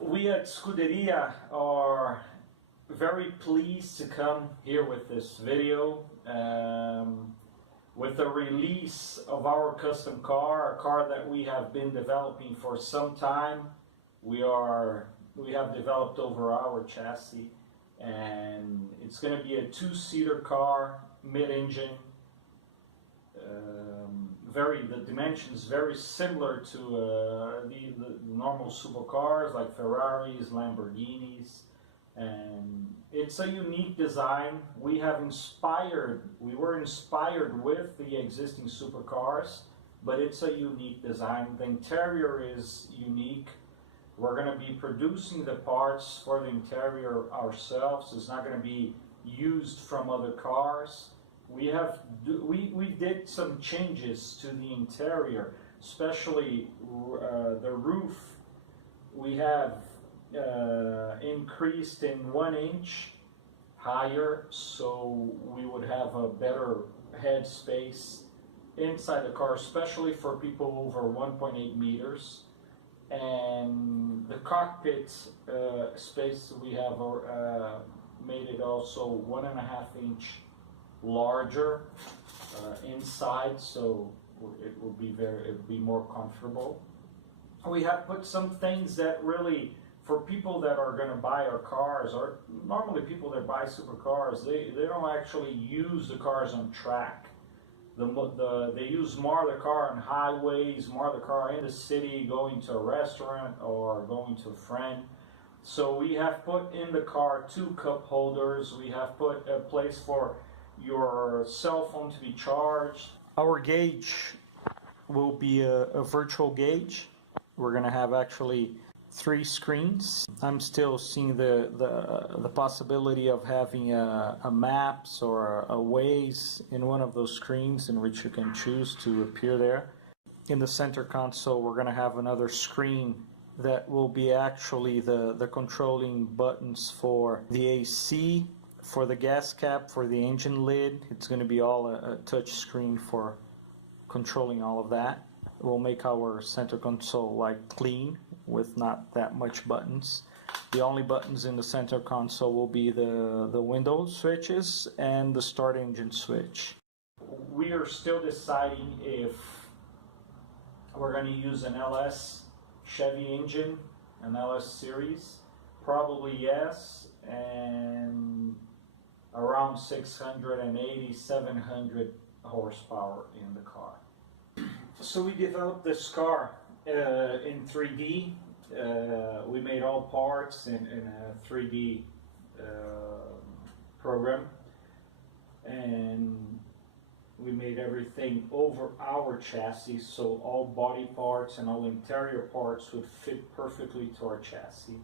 We at Scuderia are very pleased to come here with this video with the release of our custom car, a car that we have been developing for some time. We have developed over our chassis, and it's going to be a two-seater car, mid-engine. The dimensions very similar to the normal supercars like Ferraris, Lamborghinis, and it's a unique design. We were inspired with the existing supercars, but it's a unique design. The interior is unique. We're going to be producing the parts for the interior ourselves. It's not going to be used from other cars. We did some changes to the interior, especially the roof. We have increased in 1 inch higher, so we would have a better head space inside the car, especially for people over 1.8 meters. And the cockpit space, we have made it also 1.5 inch larger inside, so it will be more comfortable. We have put some things that really, for people that are going to buy our cars, or normally people that buy supercars, they don't actually use the cars on track. They use more of the car on highways, more of the car in the city, going to a restaurant or going to a friend. So we have put in the car 2 cup holders. We have put a place for your cell phone to be charged. Our gauge will be a virtual gauge. We're going to have actually 3 screens. I'm still seeing the possibility of having a maps or a Waze in one of those screens, in which you can choose to appear there. In the center console, we're going to have another screen that will be actually the controlling buttons for the AC, for the gas cap, for the engine lid. It's going to be all a touch screen for controlling all of that. It will make our center console clean with not that much buttons. The only buttons in the center console will be the window switches and the start engine switch. We are still deciding if we're going to use an LS Chevy engine, an LS series. Probably yes, and around 680, 700 horsepower in the car. So we developed this car in 3D. We made all parts in a 3D program, and we made everything over our chassis, so all body parts and all interior parts would fit perfectly to our chassis.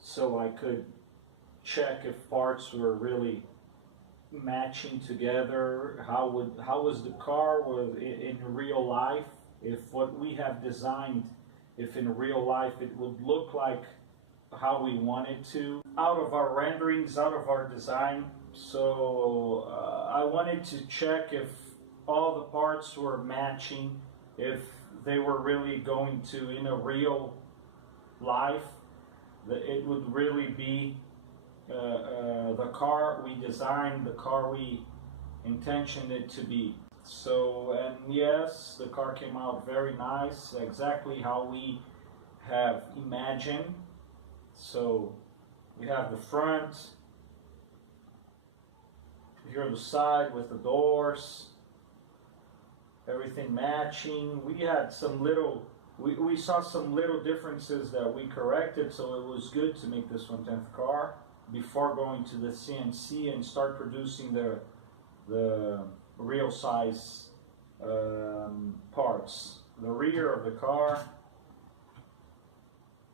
So I could check if parts were really matching together, how was the car in real life, if what we have designed, if in real life it would look like how we wanted to, out of our renderings, out of our design. So I wanted to check if all the parts were matching, if they were really going to, in a real life, that it would really be the car we designed, the car we intentioned it to be. So, and yes, the car came out very nice, exactly how we have imagined. So we have the front, here on the side with the doors, everything matching. We had some little, we saw some little differences that we corrected, so it was good to make this 1/10 car before going to the CNC and start producing the real size parts. The rear of the car,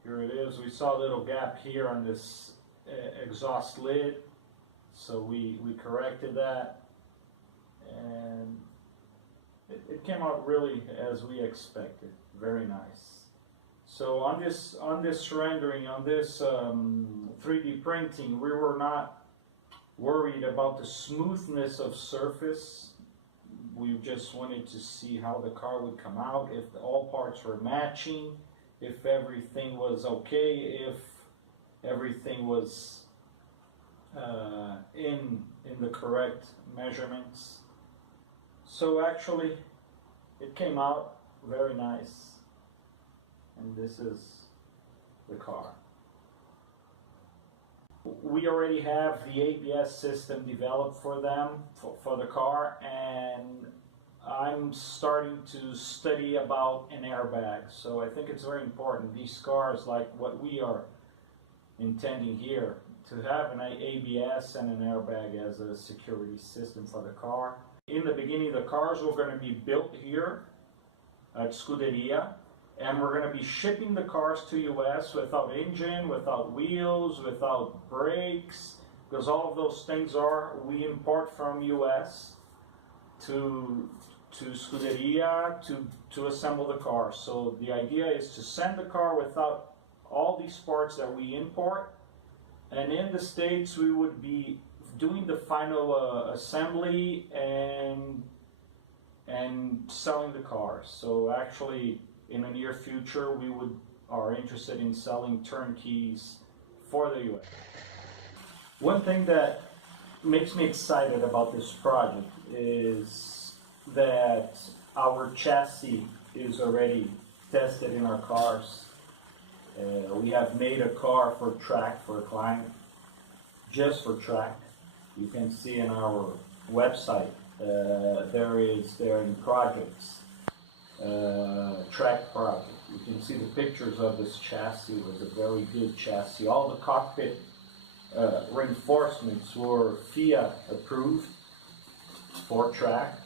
here it is. We saw a little gap here on this exhaust lid, so we corrected that, and it came out really as we expected. Very nice. So on this rendering, on this 3D printing, we were not worried about the smoothness of surface. We just wanted to see how the car would come out, if all parts were matching, if everything was okay, if everything was in the correct measurements. So actually it came out very nice, and this is the car. We already have the ABS system developed for them, for the car, and I'm starting to study about an airbag. So I think it's very important, these cars like what we are intending here, to have an ABS and an airbag as a security system for the car. In the beginning, the cars were going to be built here at Scuderia, and we're going to be shipping the cars to US without engine, without wheels, without brakes, because all of those things we import from US to Scuderia to assemble the car. So the idea is to send the car without all these parts that we import, and in the States we would be doing the final assembly and selling the cars. So actually in the near future we are interested in selling turnkeys for the US. One thing that makes me excited about this project is that our chassis is already tested in our cars. We have made a car for track for a client, just for track. You can see in our website, there in projects, track project. You can see the pictures of this chassis. It was a very good chassis. All the cockpit reinforcements were FIA approved for track.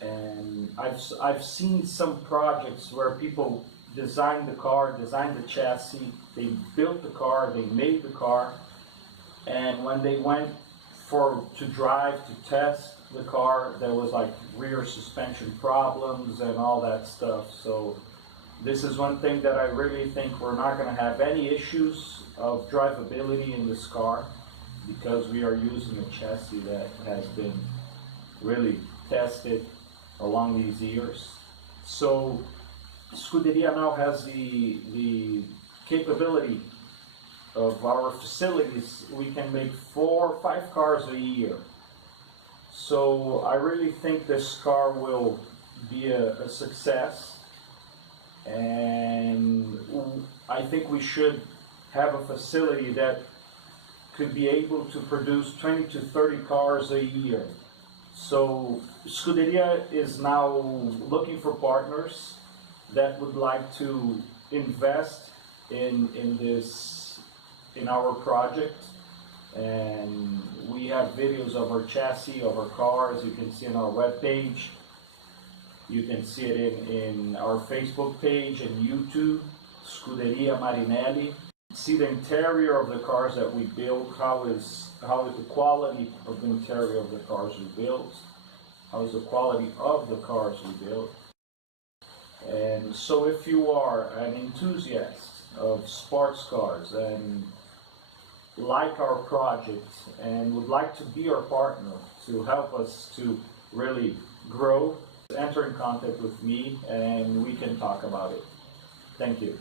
And I've seen some projects where people designed the car, designed the chassis, they built the car, they made the car, and when they went to drive, to test the car, there was like rear suspension problems and all that stuff. So this is one thing that I really think we're not going to have any issues of drivability in this car, because we are using a chassis that has been really tested along these years. So Scuderia now has the capability of our facilities. We can make 4 or 5 cars a year. So I really think this car will be a success, and I think we should have a facility that could be able to produce 20 to 30 cars a year. So Scuderia is now looking for partners that would like to invest in our project, and we have videos of our chassis, of our cars. You can see on our webpage. You can see it in our Facebook page and YouTube, Scuderia Marinelli. See the interior of the cars that we build. How is the quality of the interior of the cars we build? How is the quality of the cars we build? And so if you are an enthusiast of sports cars and like our project and would like to be our partner to help us to really grow, enter in contact with me and we can talk about it. Thank you.